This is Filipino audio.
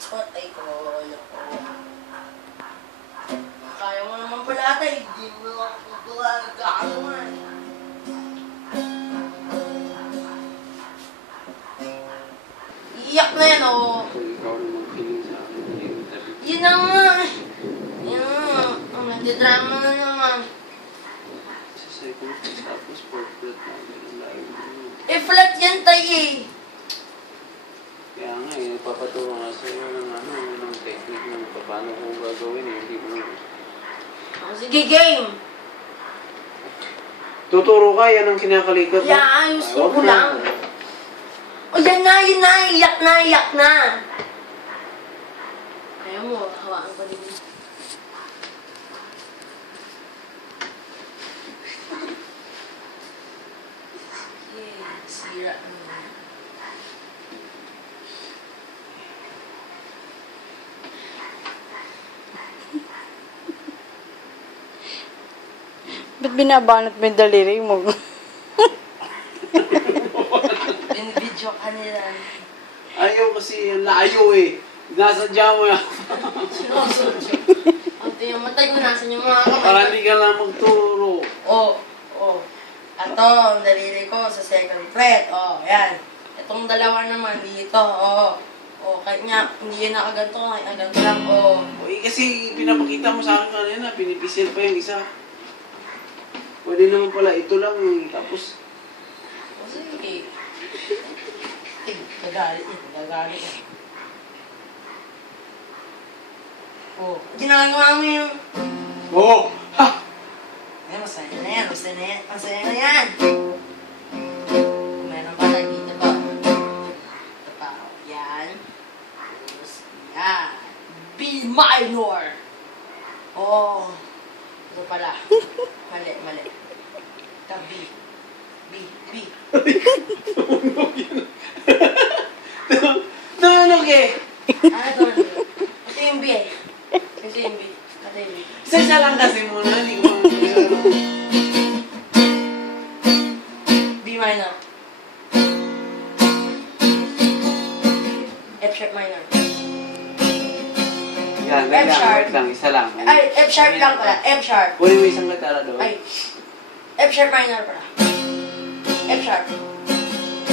It's what I call a home. Kaya mo naman pala ata, hindi mo ako gagawin. Iiyak na yan, oh. Ikaw na magpiling sa akin. Yun na nga. Yun na. Ang nagdadrama na naman. Sa second test, tapos fourth flat namin. Ang layo mo. Flat yan tayo eh. Kaya nga eh, nagpapaturo nga sa'yo ng technique ng paano kung gagawin eh. Hindi mo. Sige, game. Tuturo ka, yan ang kinakalikat mo. Yeah, ayos ko lang. O yan na, yun na. Iyak na, iyak na. Ayaw mo, hawakan ko din. Sira naman. Ba't binabanat mo yung daliri mo? Binibidyo ka nila. Ayaw kasi, ang layo eh. Nasadya mo yan. Sinusunod. Ang tinamatay ko nasan yung mga kamay. Para hindi ka lang magturo. Oh. Ito, ang daliri ko sa second fret. Oh, yan. Itong dalawa naman dito. Oh, kahit nga, hindi yan nakaganto. Kahit nakaganto lang. Oh. Eh, kasi pinapakita mo sa akin kanina, pinipisil pa yung isa. Pwede naman pala, ito lang eh. Tapos, Sige. Nagalit yan. Nagalit yan. Oh, ginagawa mo yung... oh! Ha! Ay, masaya na yan. Masaya na yan. Meron pa tayo dito pa. Ito pa. Yan. Tapos, yan. B minor. Oh. Ito pala. Mali. Ito B. B. Nanog eh! Ito. Ito yung B eh. Ito yung B. Isa lang kasi muna, hindi ko masyado. B minor. F sharp minor. Yan, F sharp. wait lang, isa lang. Ay, F sharp lang pala. F sharp. Uy, may isang katara doon. Ay. F sharp minor pala. F sharp.